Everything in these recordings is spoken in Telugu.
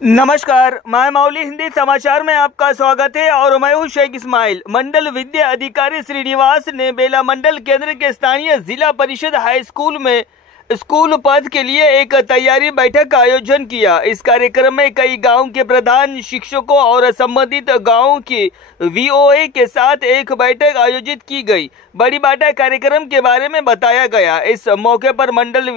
नमस्कार, मैं मौली हिंदी समाचार में आपका स्वागत है और मैं हूं शेख इस्माइल। मंडल विद्या अधिकारी श्रीनिवास ने बेला मंडल केंद्र के स्थानीय जिला परिषद हाई स्कूल में स्कूल पद के लिए एक तैयारी बैठक का आयोजन किया। इस कार्यक्रम में कई गांव के प्रधान, शिक्षकों और संबंधित गांवों की वीओए के साथ एक बैठक आयोजित की गई। बड़ी बाटा कार्यक्रम के बारे में बताया गया। इस मौके पर मंडल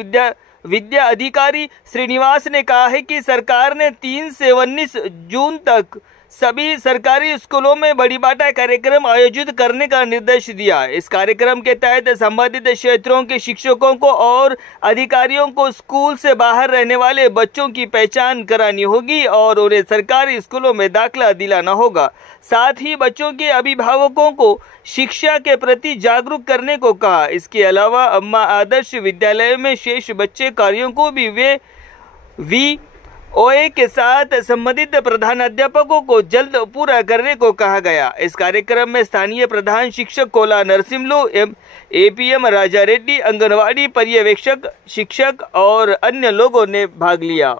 विद्या अधिकारी श्रीनिवास ने कहा है कि सरकार ने 3 से 19 जून तक सभी सरकारी स्कूलों में बड़ी बाटा कार्यक्रम आयोजित करने का निर्देश दिया। इस कार्यक्रम के तहत संबंधित क्षेत्रों के शिक्षकों को और अधिकारियों को स्कूल से बाहर रहने वाले बच्चों की पहचान करानी होगी और उन्हें सरकारी स्कूलों में दाखिला दिलाना होगा। साथ ही बच्चों के अभिभावकों को शिक्षा के प्रति जागरूक करने को कहा। इसके अलावा अम्मा आदर्श विद्यालय में शेष बच्चे कार्यों को भी वीओए के साथ संबंधित प्रधानाध्यापकों को जल्द पूरा करने को कहा गया। इस कार्यक्रम में स्थानीय प्रधान शिक्षक कोला नरसिम्हलू, एपीएम राजा रेड्डी, आंगनवाड़ी पर्यवेक्षक, शिक्षक और अन्य लोगों ने भाग लिया।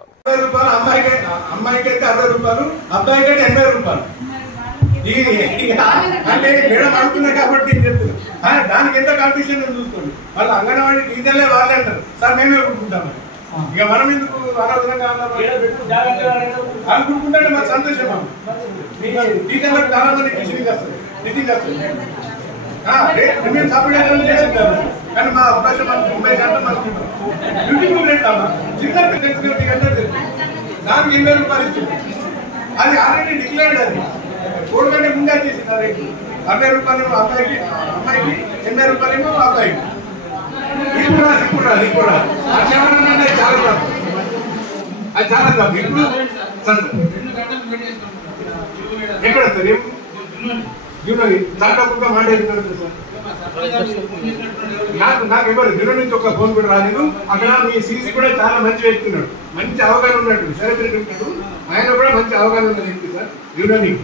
మేడం అడుగుతున్నా కాబట్టి దానికి ఎంత కాంపిటీషన్ చూసుకోండి. వాళ్ళు అంగన్వాడీ టీచర్లే వాళ్ళే అంటారు, సార్ మేమే కొట్టుకుంటామని. ఇక మనం ఎందుకు ఆరోగ్యంగా అనుకుంటుంటే మాకు సంతోషం. టీచర్లకు చాలా మంది టీచింగ్ వస్తుంది. మేము సపరేట్ చేస్తుంటాము కానీ మా అవకాశం మనకు 90 గంటలు మనకు బ్యూటిఫుల్ రేట్టామా చిన్న గంటలు దానికి 80 రూపాయలు ఇస్తుంది. అది ఆల్రెడీ డిక్లేర్డ్. అది 3 గంటల ముందే చేసింది. రేటు 60 రూపాయలు అబ్బాయికి, అమ్మాయికి 80 రూపాయలు అబ్బాయికి. ఇది కూడా చాలా తప్పు. అది చాలా తప్పు. ఇప్పుడు ఎక్కడ సార్ చట్టకుండా మాట్లాడుతున్నారు సార్. నాకు ఇవ్వరు దిన నుంచి ఒక ఫోన్ కూడా రాలేదు. అక్కడ మీ సీసీ కూడా చాలా మంచి వ్యక్తి ఉన్నాడు, మంచి అవగాహన ఉన్నట్టు సెలబ్రిటీ ఉంటాడు. ఆయన కూడా మంచి అవగాహన ఉన్న వ్యక్తి సార్. యూనానికి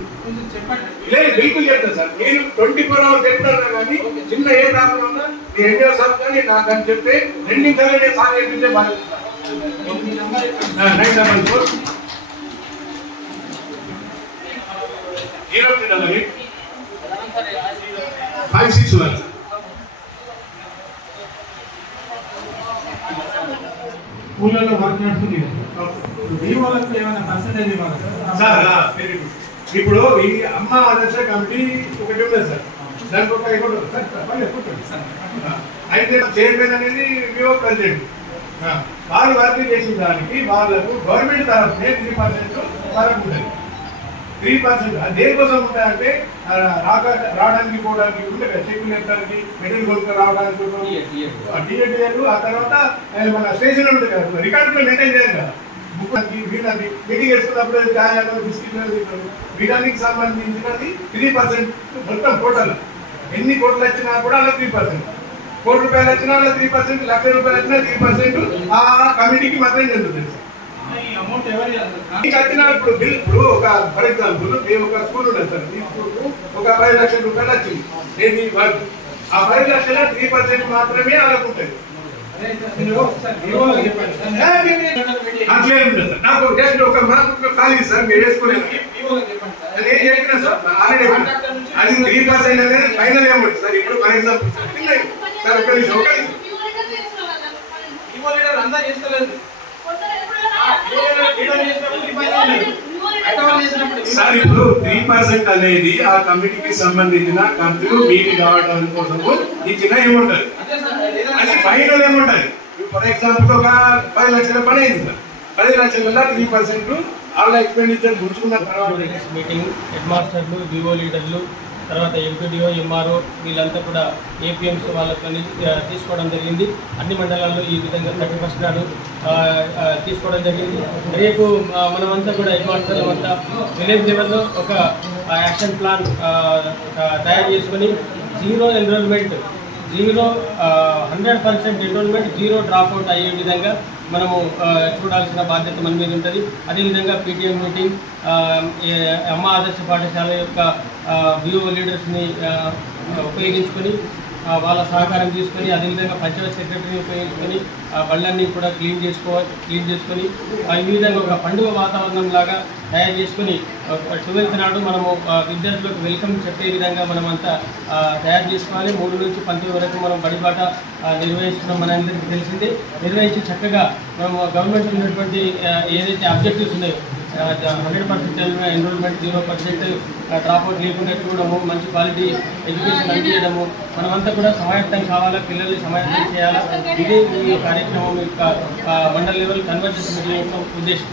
లేదు బిల్కుల్ చెప్తా సార్. నేను 24 అవర్స్ చెప్తాను కానీ చిన్న ఏ ప్రాబ్లం ఉన్నా నేను ఎన్నో సార్ కానీ నాకు అని చెప్తే 2 నిమిషాలు నేను సార్ చెప్పించే బాధ్యత. 944 స్కూళ్ళలో వర్క్ నడుస్తుంది. వాళ్ళకి ఏమైనా పర్సెంటేజ్ ఇవ్వాలి సార్? ఇప్పుడు ఈ అమ్మ ఆదర్శ కమిటీ ఒకటి ఉంది సార్. దానికి ఒక అయితే చైర్మన్ అనేది వివో ప్రెసిడెంట్. వాళ్ళు వర్క్ చేసిన దానికి వాళ్ళకు గవర్నమెంట్ తరఫునే 3% వరకు ఉంటుంది. 3% దేనికోసం ఉంటాయంటే రావడానికి పోవడానికి ఉంటే చెక్కులు ఎత్తడానికి, మెటీరియల్ కొనుక్కు రావడానికి, డిఏటీఎల్, ఆ తర్వాత మన స్టేషన్ ఉంటుంది కదా, రికార్డులో మెయింటైన్ చేయాలి కదా. బుక్కి వీళ్ళకి మీటింగ్ వేసుకున్నప్పుడు ఛాయాలు, బిస్కెట్లు, వీళ్ళకి సంబంధించినది 3% మొత్తం టోటల్. ఎన్ని కోట్లు వచ్చినా కూడా అలా 3%. ₹1 కోటి వచ్చినా అలా 3%, ₹1,00,000 వచ్చినా 3% ఆ కమిటీకి మాత్రం చెందుతుంది. ఇప్పుడు బిల్ ఇప్పుడు ఒక ఫర్ ఎగ్జాంపుల్ మేము ఒక స్కూల్ ఉండదు సార్. ఈ స్కూల్కు ఒక 10 లక్షల రూపాయలు వచ్చింది. ఏంటి ఆ 10 లక్షల 3% మాత్రమే అలాగుంటుంది. అట్లే ఉంటుంది సార్. నాకు జస్ట్ ఒక మాకు ఖాళీ సార్ మీరు వేసుకోలేదు. నేను చెప్పిన సార్ ఆల్రెడీ అది 3% అనేది ఫైనల్ అమౌంట్ సార్. ఇప్పుడు ఫర్ ఎగ్జాంపుల్ సార్ ఒక నిమిషం సార్. ఇప్పుడు 3% అనేది ఆ కమిటీకి సంబంధించిన ఖర్చులు మీకు కావడం కోసం ఇచ్చిన ఏముంటది, అది ఫైనల్ ఏముంటది. ఫర్ ఎగ్జాంపుల్ ఒక 10 లక్షల పని అయింది సార్. 10 లక్షల 3% వాళ్ళ ఎక్స్పెండిచర్ గుర్చుకున్న తర్వాత మీటింగ్ హెడ్ మాస్టర్లు, వివో లీడర్లు, తర్వాత ఎంపీడీఓ, ఎంఆర్ఓ వీళ్ళంతా కూడా ఏపీఎంస్ వాళ్ళతో తీసుకోవడం జరిగింది. అన్ని మండలాల్లో ఈ విధంగా 31st నాడు తీసుకోవడం జరిగింది. రేపు మనమంతా కూడా హెడ్ మాస్టర్లు అంతా విలేజ్ లెవెల్లో ఒక యాక్షన్ ప్లాన్ తయారు చేసుకొని 0 ఎన్రోల్మెంట్, 100% ఎన్రోల్మెంట్, 0 డ్రాప్అవుట్ అయ్యే విధంగా మనము చూడాల్సిన బాధ్యత మన మీద ఉంటుంది. అదేవిధంగా పీటీఎం మీటింగ్, అమ్మ ఆదర్శ పాఠశాల యొక్క వివో లీడర్స్ని ఉపయోగించుకొని వాళ్ళ సహకారం తీసుకొని అదేవిధంగా పంచాయత్ సెక్రటరీని ఉపయోగించుకొని బళ్ళన్నీ కూడా క్లీన్ చేసుకొని ఈ విధంగా ఒక పండుగ వాతావరణం లాగా తయారు చేసుకొని 12th నాడు మనము విద్యార్థులకు వెల్కమ్ చెప్పే విధంగా మనమంతా తయారు చేసుకోవాలి. 3 నుంచి 12 వరకు మనం బడిబాట నిర్వహిస్తున్నాం. మనందరికీ తెలిసిందే. నిర్వహించి చక్కగా మనము గవర్నమెంట్ ఉన్నటువంటి ఏదైతే అబ్జెక్టివ్స్ ఉన్నాయో 100% ఎన్రోల్మెంట్, 0% డ్రాప్అవుట్ లేకుండా చూడడము, మంచి క్వాలిటీ ఎడ్యుకేషన్ అందించడము, మనమంతా కూడా సమాయత్తం కావాలా, పిల్లల్ని సమాయత్తం చేయాలా. ఇదే ఈ కార్యక్రమం యొక్క మండల్ లెవెల్ కన్వర్జెన్స్ మీటింగ్ యొక్క ఉద్దేశం.